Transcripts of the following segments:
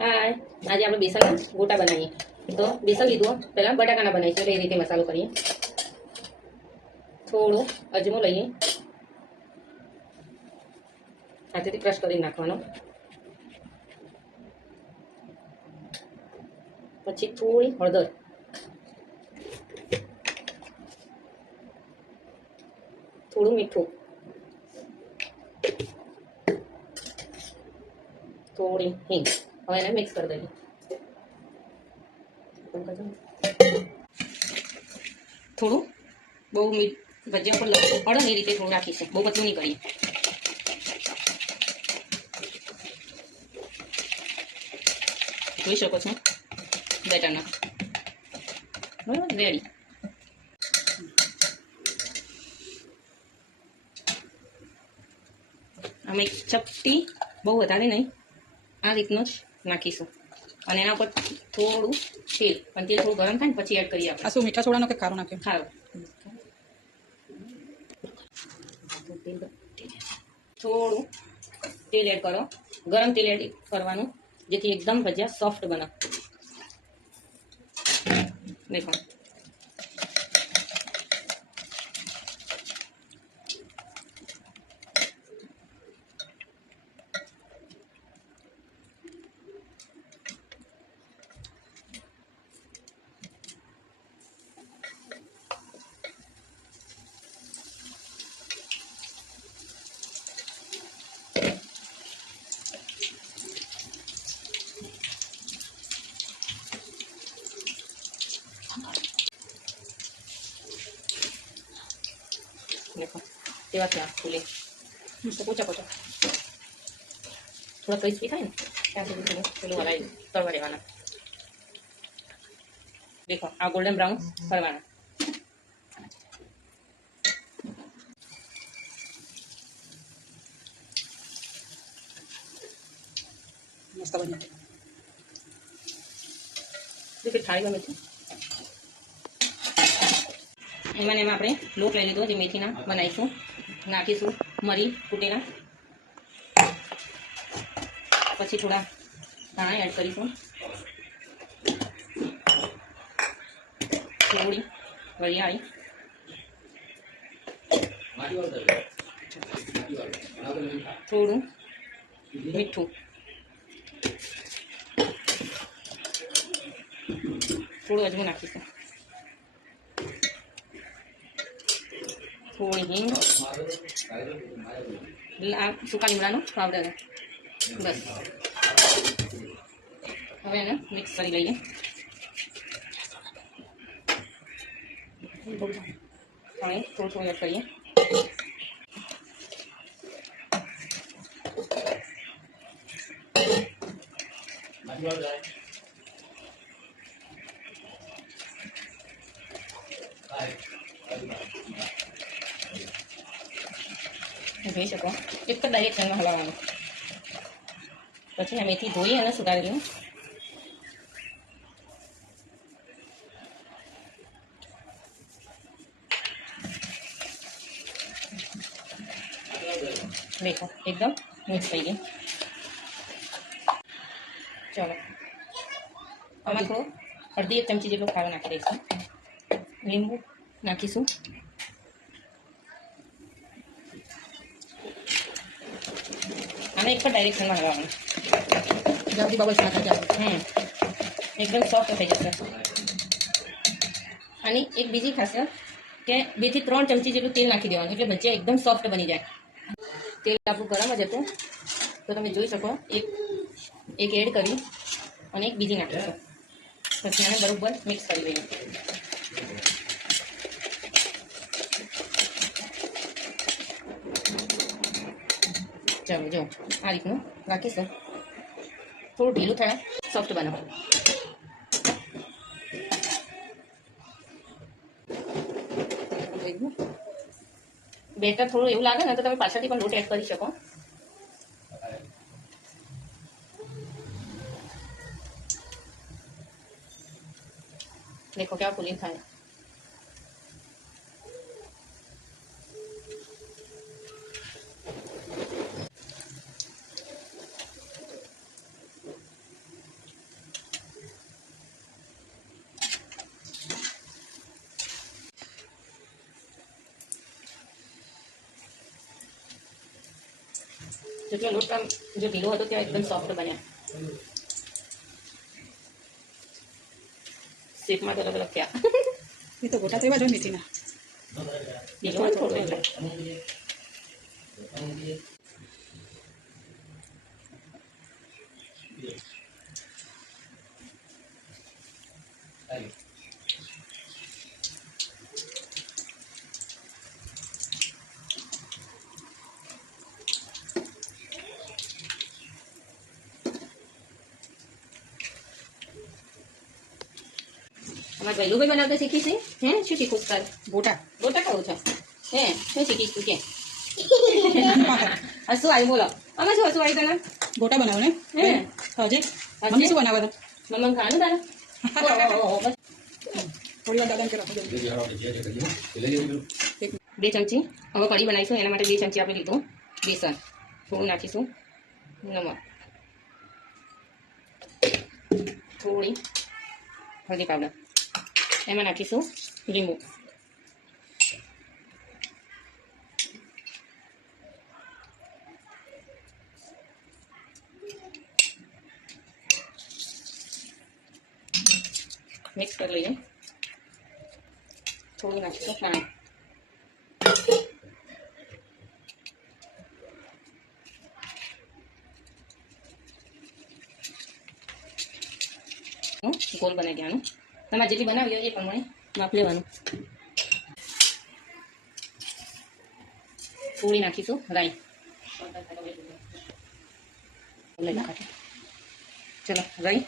હા, આજે આપણે બેસનના ગોટા બનાવીએ. તો બેસન લીધું, પહેલાં બટાકાના બનાવીશું એટલે એ રીતે મસાલો કરીએ. થોડો અજમો લઈએ, હાથેથી ક્રશ કરી નાખવાનો. પછી થોડી હળદર, થોડું મીઠું, થોડી હિંગ. હવે એને મિક્સ કરી દઈએ. થોડું બહુ ભજીયા પર અડે એ રીતે થોડું રાખીશું, બહુ પતલું નહીં કરીએ. જોઈ શકો છો બેટરના બરાબર રેડી. અમે ચપટી બહુ વધારે નહીં, આ રીતનું જ નાખીશું. અને એના ઉપર થોડું તેલ, પણ તેલ થોડું ગરમ થાય ને પછી એડ કરીએ આપણે. આ શું મીઠા સોડાનો કે ખારો નાખ્યો? ખારો. થોડું તેલ એડ કરો, ગરમ તેલ એડ કરવાનું, જેથી એકદમ ભજીયા સોફ્ટ બને. દેખો देखो तेवा क्या फूले तो पोचा पोचा थोड़ा क्रिस्पी થાય ને ત્યાં સુધી થોડું પેલું હલાવી કરવા દેવાના. देखो આ ગોલ્ડન બ્રાઉન કરવાના. મસ્ત બન્યું. फिर થાળી ગમે છે એમાં આપણે લોટ લઈ લીધો, જે મેથીના બનાવીશું. નાખીશું મરી કૂટેલા, પછી થોડા ધાણા એડ કરીશું, થોડી વરિયાળી, થોડું મીઠું, થોડું અજમું નાખીશું, થોડી હિંગ, સૂકા લીમડાનો પાવડર. બસ હવે એને મિક્સ કરી લઈએ. હવે થોડું થોડું એડ કરીએ. જોઈ શકો એક જ ડાયરેક્શનમાં હલાવવાનું. પછી આ મેથી ધોઈ અને સુધારેલું देखो एकदम मिक्स થઈ ગયું. ચાલો આમાં થોડું અડધી એક ચમચી જેટલો ખારો નાખી દઈશું. લીંબુ નાખીશું. આને એક જ ડાયરેક્શનમાં હલાવવાનું. જલ્દી બબલ્સ ના થાય જાય. એકદમ સોફ્ટ થઈ જશે. અને એક બીજી ખાસિયત કે 2 થી 3 ચમચી જેટલું તેલ નાખી દેવાનું, એટલે ભજીયા એકદમ સોફ્ટ બની જાય. તેલ આપણું ગરમ જ હતું તો તમે જોઈ શકો એક એડ કરી અને એક બીજી નાખીશું. પછી આને બરાબર મિક્સ કરી દઈએ. ચાલો જો આ રીતનું રાખીશું. થોડું ઢીલું થાય, સોફ્ટ બનાવો. બેટર થોડું એવું લાગે ને તો તમે પાછળથી પણ લોટ એડ કરી શકો. देखो क्या कूलिंग થાય. જેટલો લોટ આમ જો ઢીલો હતો ત્યાં એકદમ સોફ્ટ બન્યા. શેપમાં તો અલગ અલગ થયા. એ તો ગોટા તો એવા જ હોય મેથીના. ઢીલો હોય થોડો એટલે. અમારે ગયેલું ભાઈ બનાવતા શીખી છે હે શું શીખું છું તારે ગોટા. ગોટા ખાવું છે હે શું શીખીશ તું કે હસું આવ્યું બોલો આમાં શું હસું આવ્યું તને ગોટા બનાવો ને હે હજી મને શું બનાવવા હતા? મમ્મી ખાવાનું તારે ઓહો, બસ. થોડી વાર દાદાને કે રાખો જલ્દી. 2 ચમચી હવે કઢી બનાવીશું એના માટે 2 ચમચી આપણે લીધું બેસન થોડું નાખીશું નમક થોડી હળદી પાવડર એમાં નાખીશું લીંબુ મિક્સ કરી લઈએ થોડું નાખીશું પાણી ગોલ બનાવી દેવાનું તમારે જેટલી બનાવી હોય એ પ્રમાણે માપ લેવાનું થોડી નાખીશું રાઈ ચલો રાઈ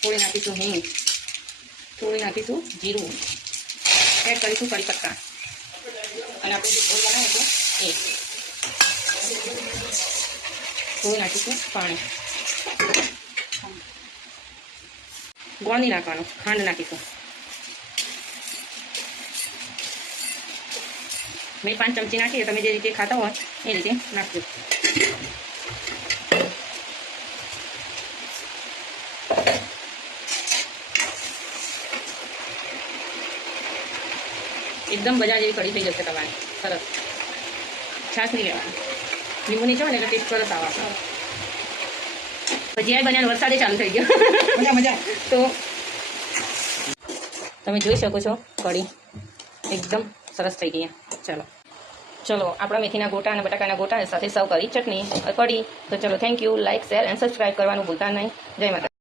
થોડી નાખીશું હિંગ થોડી નાખીશું જીરું એડ કરીશું કઢી પત્તા અને આપણે જે ગોળ બનાવ્યો હતો એ થોડું નાખીશું પાણી ગોળ નહીં નાખવાનું ખાંડ નાખીશું મેં 5 ચમચી નાખી તમે જે રીતે ખાતા હોય એ રીતે નાખજો એકદમ બજાર જેવી કઢી થઈ જશે તમારે સરસ છાશ નહીં લેવાની લીંબુ નહીં ને એટલે ટેસ્ટ સરસ આવે ભજીયા બન્યા વરસાદે ચાલુ થઈ ગયો મજા મજા. તો તમે જોઈ શકો છો કઢી એકદમ સરસ થઈ ગઈ ચલો ચલો આપણા મેથીના ગોટા અને બટાકાના ગોટા સાથે સર્વ કરી ચટણી કઢી તો ચલો thank you like share and subscribe કરવાનું ભૂલતા નહીં જય માતા.